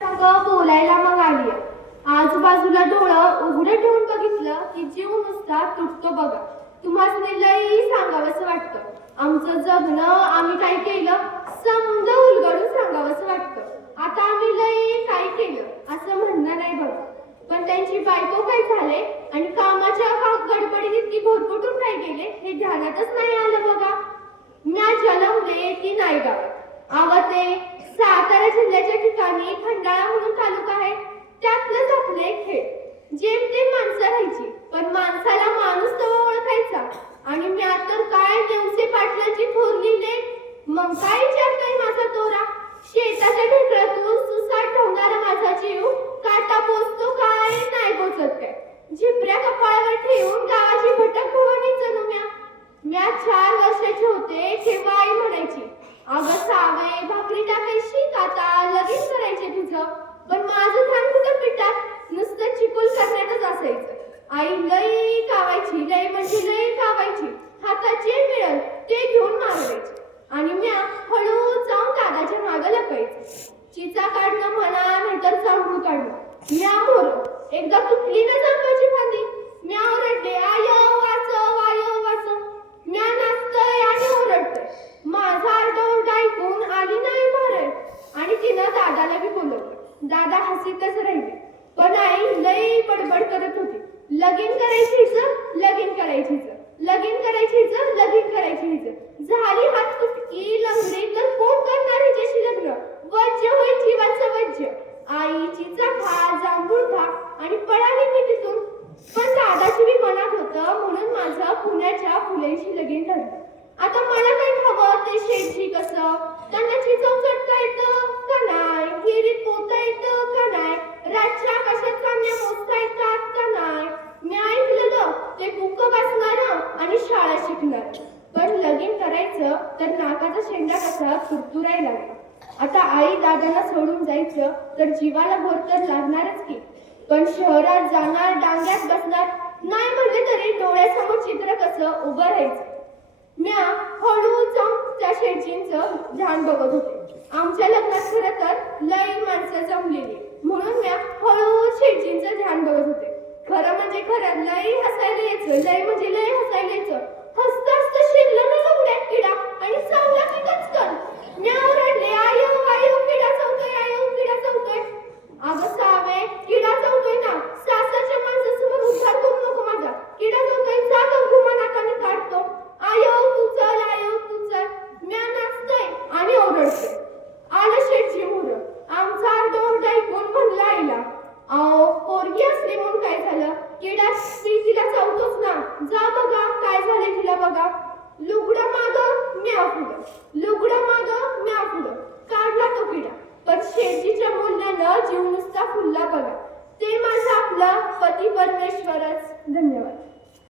बोलायला मग आली आजूबाजूला डोळं उघडं ठेवून बघितलं की जीव नुसता तुटतो बघा. तुम्हाला लई सांगावंसं वाटतं. आमचं जगणं आम्ही काय केलं? समज उलगडून सांगावंसं वाटतं. आता आम्ही लई काय केलं? असं म्हणणं नाही बघा. पण त्यांची बायको काय झाले? आणि कामाच्या का- गडबडीत इतकी भरभटून काय गेले? हे ध्यानातच नाही आलं बघा. म्या जन्मले की नाही गावात आवते सातारा जिल्ह्याच्या ठिकाणी जेमतेम माणसं राहायची. पण माणसाला माणूस तो ओळखायचा. आणि मी तर काय देवसे पाटलाची थोरली मग काय विचारताय माझा तोरा? शेताच्या ढेकळातून सुसाट ठेवणारा माझा जीव काटा पोचतो काय नाही पोचत काय? झिपऱ्या कपाळावर ठेवून गावाची भटक भवानी जणू म्या. चार वर्षाचे होते तेव्हा आई म्हणायची अगं सावे भाकरी टाकायची आता? लगेच करायचे तुझं. पण माझं धान कुठं पिठात नुसतं चिकू असायचं. आई लई कावायची लई म्हणजे लई कावायची. हातात जे मिळेल ते घेऊन मारवायचे आणि म्या हळू जाऊन दादाच्या मागं लपायचे चिचा काढणं म्हणा नाहीतर जांभूळ काढणं. म्या मोर एकदा तुटली ना जांभळाची फांदी म्या ओरडले आय वाच वाय वाच म्या नाचतय आणि ओरडतय. माझा आरडाओरडा ऐकून आली नाही भारत आणि तिनं दादाला बी बोलवलं दादा हसीतच राहिले. पण आई लई बडबड करत होती. लगीन करायची हिचं लगीन करायची हिचं. लगीन करायची हिचं लगीन करायची हिचं. झाली हात तुटकी लंगडी तर कोण करणार हिच्याशी लग्न? वज्ज होय जीवाचं वज्य आईची खा जांभूळ खा आणि पळाली मी तिथून. पण दादाची मी मनात होतं म्हणून माझं पुण्याच्या फुलेशी लगीन ठरलं. आता मला काय हवं ते शेठजी कसं? त्यांना चिचव चटका येतं का नाही हिरीत पोता येतं का नाही रातच्या कशात कामल्या मोजता येतात का नाही मी ऐकलेलं ते बुक आणि शाळा शिकणार. पण लगीन करायचं तर नाकाचा शेंडा कसा तुरतुरायला लागला आता आई दादाला सोडून जायचं तर जीवाला भोर तर लागणारच की. पण शहरात जाणार डांग्यात बसणार नाही म्हणले तरी डोळ्यासमोर चित्र कसं उभं राहायचं? म्या हळूच त्या शेटजींच ध्यान बघत होते. आमच्या लग्नात खरं तर लई माणसं जमलेली. म्हणून म्या हळू शेटजींचं ध्यान बघत होते. खरं म्हणजे खरं लई हसायला यायचं लई म्हणजे लई हसायला यायचं हसता हसता शिरलं ना लवड्यात किडा आणि चावला की कचकन म्या ओरडले आयो आयो किडा चावतोय आयो किडा चावतोय अगं सावे किडा चावतोय ना सासाच्या माणसासमोर उद्धार करू नको माझा किडा चावतोय जा गंगुमा नाकाने काढतो आयो तू चल आयो तू चल म्या नाचतोय आणि ओरडतोय आलं शेठजी मोर आमचा दोन ऐकून म्हणला आईला अहो पोरगी असली म्हणून काय झालं किडा ती तिला चावतोच ना जा बघा काय झालंय तिला बघा लुगडं माग म्या पुढं. लुगडं माग म्या पुढं. काढला तो किडा. पण शेतीच्या मूल्यानं जीव नुसता फुलला बघा. ते माझं आपलं पती परमेश्वरच. धन्यवाद.